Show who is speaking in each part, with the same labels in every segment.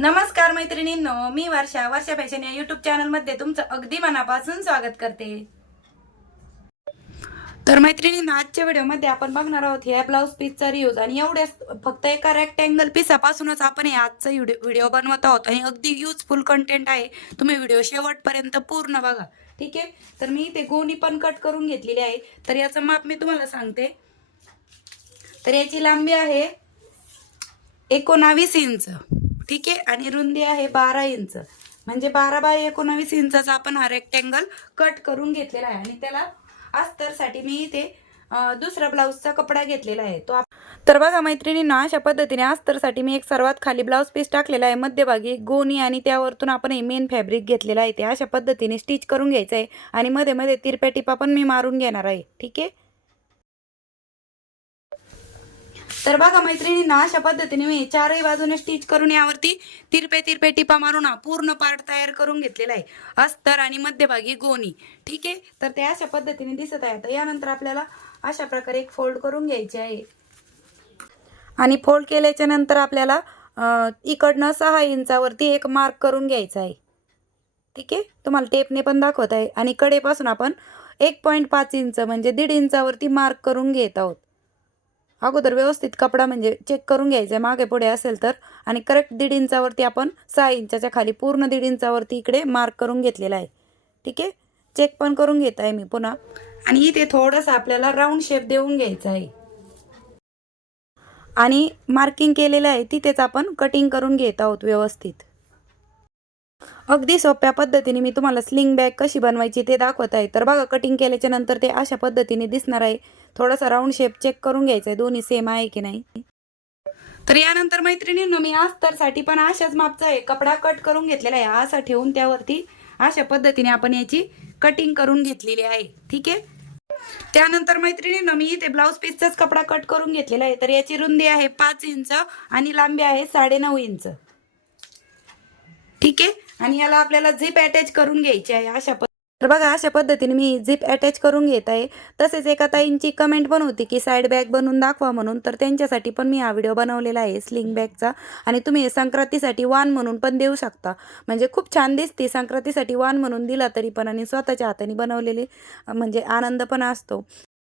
Speaker 1: नमस्कार मैत्रिणींनो मी वर्षा वर्षा फॅशन या युट्यूब चॅनलमध्ये तुमचं अगदी मनापासून स्वागत करते. तर मैत्रिणींना आजच्या व्हिडिओमध्ये आपण बघणार आहोत ह्या ब्लाऊज पीसचा रियूज आणि एवढ्या फक्त एका रेक्टँगल पिसापासूनच आपण हे आजचा व्हिडिओ बनवत आहोत आणि अगदी युजफुल कंटेंट आहे. तुम्ही व्हिडिओ शेवटपर्यंत पूर्ण बघा. ठीक आहे? तर मी ते गोणी पण कट करून घेतलेली आहे. तर याचं माप मी तुम्हाला सांगते. तर याची लांबी आहे एकोणावीस इंच. ठीक आहे? आणि रुंदी आहे बारा इंच. म्हणजे बारा बाय एकोणावीस इंचाचा आपण हा रेक्टँगल कट करून घेतलेला आहे. आणि त्याला अस्तरसाठी मी इथे दुसरा ब्लाऊजचा कपडा घेतलेला आहे. तो तर बघा मैत्रिणींना अशा पद्धतीने अस्तरसाठी मी एक सर्वात खाली ब्लाऊज पीस टाकलेला आहे. मध्यभागी गोणी आणि त्यावरतून आपण हे मेन फॅब्रिक घेतलेला आहे ते. अशा पद्धतीने स्टिच करून घ्यायचं आहे. आणि मध्ये मध्ये तिरप्या टिपा पण मी मारून घेणार आहे. ठीक आहे? तर बघा मैत्रिणींना अशा पद्धतीने मी चारही बाजूने स्टिच करून यावरती तिरपे तिरपे टिपा मारून हा पूर्ण पार्ट तयार करून घेतलेला आहे. अस्तर आणि मध्यभागी गोणी. ठीक आहे? तर ते अशा पद्धतीने दिसत आहे. तर यानंतर आपल्याला अशा प्रकारे एक फोल्ड करून घ्यायचे आहे. आणि फोल्ड केल्याच्यानंतर आपल्याला इकडनं सहा इंचावरती एक मार्क करून घ्यायचा आहे. ठीक आहे? तुम्हाला टेपने पण दाखवत आहे. आणि कडेपासून आपण एक पॉईंट पाच इंच म्हणजे दीड इंचावरती मार्क करून घेत आहोत. अगोदर व्यवस्थित कपडा म्हणजे चेक करून घ्यायचा आहे मागे पुढे असेल तर. आणि करेक्ट दीड इंचावरती आपण सहा इंचाच्या खाली पूर्ण दीड इंचावरती इकडे मार्क करून घेतलेला आहे. ठीक आहे? चेक पण करून घेत आहे मी पुन्हा. आणि इथे थोडंसं आपल्याला राऊंड शेप देऊन घ्यायचा आहे. आणि मार्किंग केलेलं आहे तिथेच आपण कटिंग करून घेत आहोत व्यवस्थित. अगदी सोप्या पद्धतीने मी तुम्हाला स्लिंग बॅग कशी बनवायची ते दाखवत आहे. तर बघा कटिंग केल्याच्यानंतर ते अशा पद्धतीने दिसणार आहे. थोडासा राऊंड शेप चेक करून घ्यायचा आहे दोन्ही सेम आहे की नाही? तर यानंतर मैत्रिणींनो मी अस्तरसाठी पण अशाच मापचा आहे. कपडा कट करून घेतलेला आहे. असा ठेवून त्यावरती अशा पद्धतीने आपण याची कटिंग करून घेतलेली आहे. ठीक आहे? त्यानंतर मैत्रिणींनो मी इथे ब्लाऊज पीसचाच कपडा कट करून घेतलेला आहे. तर याची रुंदी आहे पाच इंच आणि लांबी आहे साडेनऊ इंच. ठीक आहे? आणि याला आपल्याला झिप अटॅच करून घ्यायची आहे अशा तर बघा अशा पद्धतीने मी झिप अटॅच करून घेत आहे. तसेच एका ताईंची कमेंट पण होती की साईड बॅग बनवून दाखवा म्हणून. तर त्यांच्यासाठी पण मी हा व्हिडिओ बनवलेला आहे स्लिंग बॅगचा आणि तुम्ही संक्रांतीसाठी वान म्हणून पण देऊ शकता. म्हणजे खूप छान दिसते संक्रांतीसाठी वान म्हणून दिला तरी पण आणि स्वतःच्या हाताने बनवलेले म्हणजे आनंद पण असतो.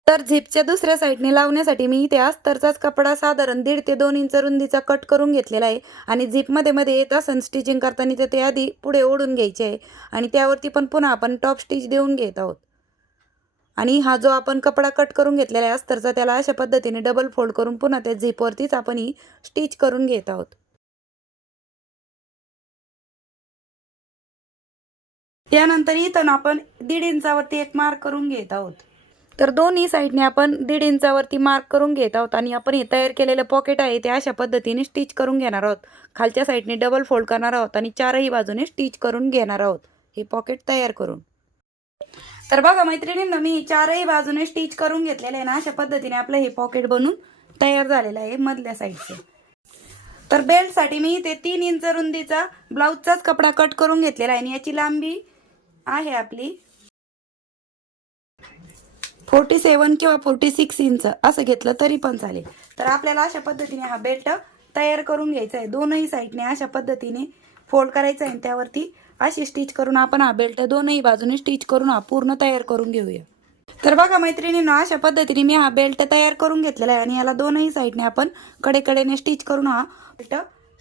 Speaker 1: तर झिपच्या दुसऱ्या साईडने लावण्यासाठी मी इथे अस्तरचाच कपडा साधारण दीड ते दोन इंच रुंदीचा कट करून घेतलेला आहे. आणि झिपमध्ये मध्ये येत असन स्टिचिंग करताना तर ते आधी पुढे ओढून घ्यायचे आहे. आणि त्यावरती पण पुन्हा आपण टॉप स्टिच देऊन घेत आहोत. आणि हा जो आपण कपडा कट करून घेतलेला आहे अस्तरचा त्याला अशा पद्धतीने डबल फोल्ड करून पुन्हा त्या झिपवरतीच आपण ही स्टिच करून घेत आहोत. त्यानंतर इथून आपण दीड इंचावरती एक मार्क करून घेत आहोत. तर दोन्ही साईडने आपण दीड इंचावरती मार्क करून घेत आहोत आणि आपण हे तयार केलेलं पॉकेट आहे ते अशा पद्धतीने स्टिच करून घेणार आहोत. खालच्या साईडने डबल फोल्ड करणार आहोत आणि चारही बाजूने स्टिच करून घेणार आहोत. हे पॉकेट तयार करून. तर बघा मैत्रिणींना मी चारही बाजूने स्टिच करून घेतलेलं आहे ना अशा पद्धतीने आपलं हे पॉकेट बनून तयार झालेलं आहे मधल्या साईडचं. तर बेल्टसाठी मी इथे तीन इंच रुंदीचा ब्लाऊजचाच कपडा कट करून घेतलेला आहे आणि याची लांबी आहे आपली फोर्टी सेवन किंवा फोर्टी सिक्स इंच असं घेतलं तरी पण चालेल. तर आपल्याला अशा पद्धतीने हा बेल्ट तयार करून घ्यायचा आहे. दोनही साईडने अशा पद्धतीने फोल्ड करायचा आहे आणि त्यावरती अशी स्टिच करून आपण हा बेल्ट दोनही बाजूने स्टिच करून हा पूर्ण तयार करून घेऊया. तर बघा मैत्रिणींना अशा पद्धतीने मी हा बेल्ट तयार करून घेतलेला आहे आणि याला दोनही साईडने आपण कडेकडेने स्टिच करून हा बेल्ट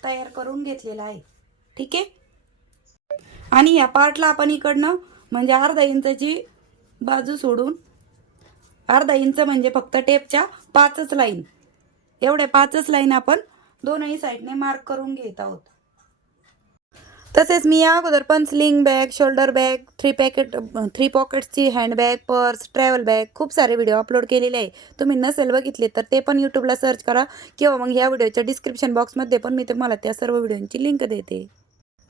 Speaker 1: तयार करून घेतलेला आहे. ठीक आहे? आणि या पार्टला आपण इकडनं म्हणजे अर्धा इंचाची बाजू सोडून अर्धा इंच म्हणजे फक्त टेपच्या पाचच लाईन. एवढ्या पाचच लाईन आपण दोनही साईडने मार्क करून घेत आहोत. तसेच मी या अगोदर पण sling bag shoulder bag three packet three पॉकेट्सची handbag purse travel bag खूप सारे व्हिडिओ अपलोड केलेले आहे. तुम्ही नसेल बघितले तर ते पण यूट्यूबला सर्च करा किंवा मग ह्या व्हिडिओच्या डिस्क्रिप्शन बॉक्समध्ये पण मी तुम्हाला त्या सर्व व्हिडिओची लिंक देते.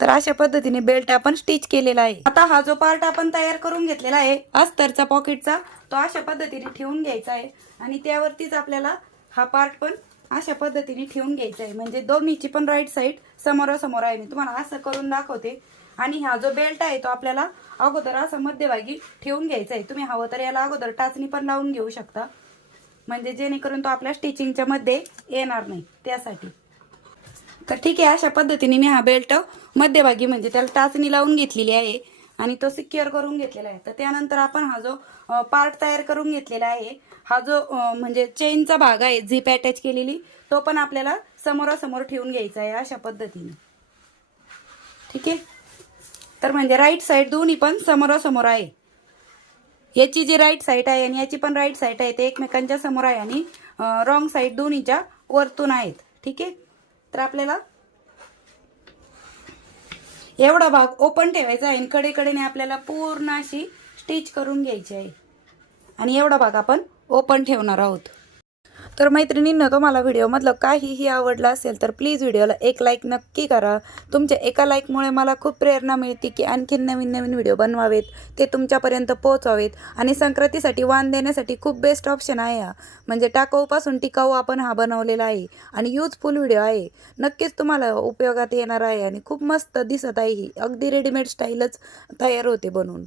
Speaker 1: तर अशा पद्धतीने बेल्ट आपण स्टिच केलेला आहे. आता हा जो पार्ट आपण तयार करून घेतलेला आहे अस्तरचा पॉकेटचा तो अशा पद्धतीने ठेवून घ्यायचा आहे. आणि त्यावरतीच आपल्याला हा पार्ट पण अशा पद्धतीने ठेवून घ्यायचा आहे. म्हणजे दोन्हीची पण राईट साईड समोरासमोर आहे. मी तुम्हाला असं करून दाखवते. आणि हा जो बेल्ट आहे तो आपल्याला अगोदर असा मध्यभागी ठेवून घ्यायचा आहे. तुम्ही हवं तर याला अगोदर टाचणी पण लावून घेऊ शकता. म्हणजे जेणेकरून तो आपल्या स्टिचिंगच्या मध्ये येणार नाही. त्यासाठी. तर ठीक आहे अशा पद्धतीने मी हा बेल्ट मध्यभागी म्हणजे त्याला टाचणी लावून घेतलेली आहे आणि तो सिक्युअर करून घेतलेला आहे. तर त्यानंतर आपण हा जो पार्ट तयार करून घेतलेला आहे हा जो म्हणजे चेनचा भाग आहे झीप अटॅच केलेली तो पण आपल्याला समोरासमोर ठेवून घ्यायचा आहे अशा पद्धतीने. ठीक आहे? तर म्हणजे राईट साईड दोन्ही पण समोरासमोर आहे. याची जी राईट साईड आहे आणि याची पण राईट साईड आहे ते एकमेकांच्या समोर आहे आणि रॉंग साईड दोन्हीच्या वरतून आहेत. ठीक आहे? तर आपल्याला एवढा भाग ओपन ठेवायचा आहे आणि कडेकडेने आपल्याला पूर्ण अशी स्टिच करून घ्यायची आहे. आणि एवढा भाग आपण ओपन ठेवणार आहोत. तर मैत्रिणींना तुम्हाला व्हिडिओमधलं काहीही आवडलं असेल तर प्लीज व्हिडिओला एक लाईक नक्की करा. तुमच्या एका लाईकमुळे मला खूप प्रेरणा मिळते की आणखीन नवीन नवीन व्हिडिओ बनवावेत. ते तुमच्यापर्यंत पोहोचावेत आणि संक्रांतीसाठी वाण देण्यासाठी खूप बेस्ट ऑप्शन आहे हा. म्हणजे टाकाऊपासून टिकाऊ आपण हा बनवलेला आहे आणि यूजफुल व्हिडिओ आहे. नक्कीच तुम्हाला उपयोगात येणार आहे आणि खूप मस्त दिसत आहे ही. अगदी रेडीमेड स्टाईलच तयार होते बनवून.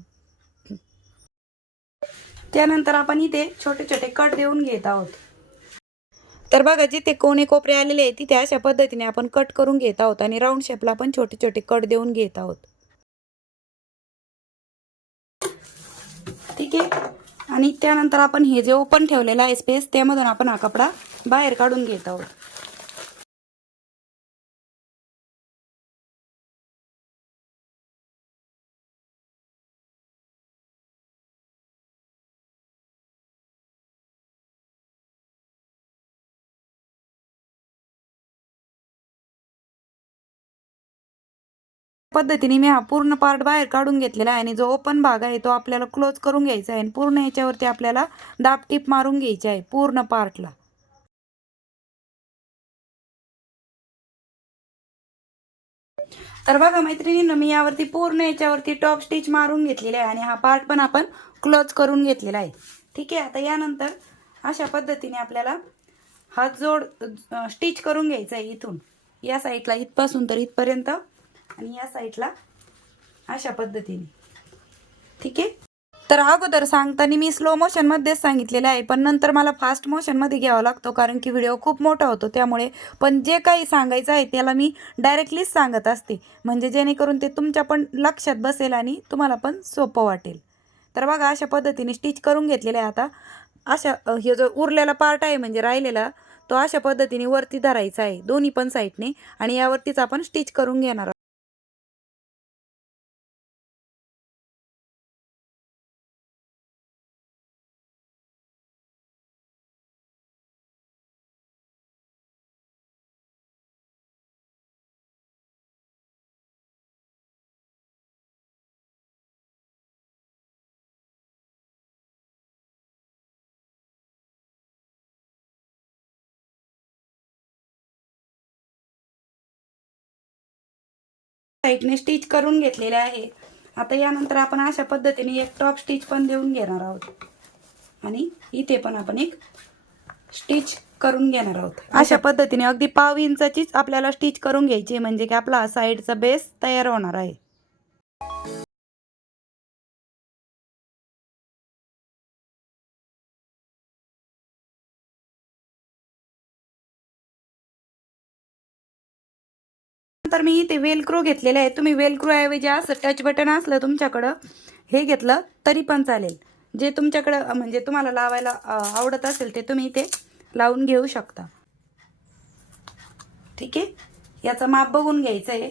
Speaker 1: त्यानंतर आपण इथे छोटे छोटे कट देऊन घेत आहोत. तर बघा जिथे कोणी कोपरे आलेले आहेत तिथे अशा पद्धतीने आपण कट करून घेत आहोत आणि राऊंड शेपला आपण छोटे छोटे कट देऊन घेत आहोत. ठीक आहे? आणि त्यानंतर आपण हे जे ओपन ठेवलेलं आहे स्पेस त्यामधून आपण हा कपडा बाहेर काढून घेत आहोत. पद्धतीने मी हा पूर्ण पार्ट बाहेर काढून घेतलेला आहे आणि जो ओपन भाग आहे तो आपल्याला क्लोज करून घ्यायचा आहे आणि पूर्ण याच्यावरती आपल्याला दाब टीप मारून घ्यायची आहे पूर्ण पार्टला तर बघा मैत्रिणींनो मी यावरती पूर्ण याच्यावरती टॉप स्टिच मारून घेतलेली आहे आणि हा पार्ट पण आपण क्लोज करून घेतलेला आहे. ठीक आहे आता यानंतर अशा पद्धतीने आपल्याला हा जोड स्टिच करून घ्यायचा आहे इथून. या साईडला इथपासून तर इथपर्यंत आणि या साईडला अशा पद्धतीने. ठीक आहे? तर अगोदर सांगताना मी स्लो मोशनमध्येच सांगितलेलं आहे पण नंतर मला फास्ट मोशनमध्ये घ्यावा लागतो कारण की व्हिडिओ खूप मोठा होतो त्यामुळे पण जे काही सांगायचं आहे त्याला मी डायरेक्टलीच सांगत असते. म्हणजे जेणेकरून ते तुमच्या पण लक्षात बसेल आणि तुम्हाला पण सोपं वाटेल. तर बघा अशा पद्धतीने स्टिच करून घेतलेलं आहे आता. अशा हे जो उरलेला पार्ट आहे म्हणजे राहिलेला तो अशा पद्धतीने वरती धरायचा आहे दोन्ही पण साईडने आणि यावरतीच आपण स्टिच करून घेणार साईडने स्टिच करून घेतलेले आहे. आता यानंतर आपण अशा पद्धतीने एक टॉप स्टिच पण देऊन घेणार आहोत. आणि इथे पण आपण एक स्टिच करून घेणार आहोत. अशा पद्धतीने अगदी पाव इंचाचीच आपल्याला स्टिच करून घ्यायची म्हणजे की आपला साईडचा बेस तयार होणार आहे. तर मी इथे वेलक्रो घेतलेले आहे तुम्ही वेलक्रो ऐवजी असं टच बटन असलं तुमच्याकडं हे घेतलं तरी पण चालेल. जे तुमच्याकडं म्हणजे तुम्हाला लावायला आवडत असेल ते तुम्ही इथे लावून घेऊ शकता. ठीक आहे? याचं माप बघून घ्यायचं आहे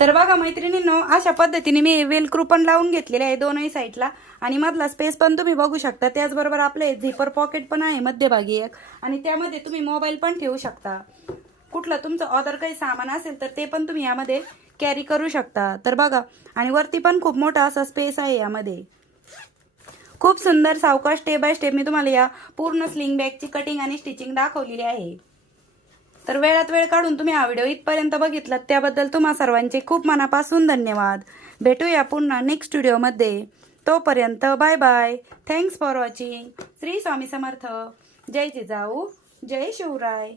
Speaker 1: तर बघा मैत्रिणींनो अशा पद्धतीने मी वेलक्रू पण लावून घेतलेले आहे दोनही साईडला. आणि मधला स्पेस पण तुम्ही बघू शकता. त्याचबरोबर आपले झिपर पॉकेट पण आहे मध्यभागी एक. आणि त्यामध्ये तुम्ही मोबाईल पण ठेवू शकता. कुठलं तुमचं ऑदर काही सामान असेल तर ते पण तुम्ही यामध्ये कॅरी करू शकता. तर बघा आणि वरती पण खूप मोठा असा स्पेस आहे यामध्ये. खूप सुंदर सावकाश स्टेप बाय स्टेप मी तुम्हाला या पूर्ण स्लिंग बॅगची कटिंग आणि स्टिचिंग दाखवलेली आहे. तर वेळात वेळ काढून तुम्ही हा व्हिडिओ इथपर्यंत बघितलात. त्याबद्दल तुम्हा सर्वांचे खूप मनापासून धन्यवाद. भेटूया पुन्हा नेक्स्ट व्हिडिओमध्ये तोपर्यंत bye bye thanks for watching Shri Swami Samarth. जय जिजाऊ. जय शिवराय.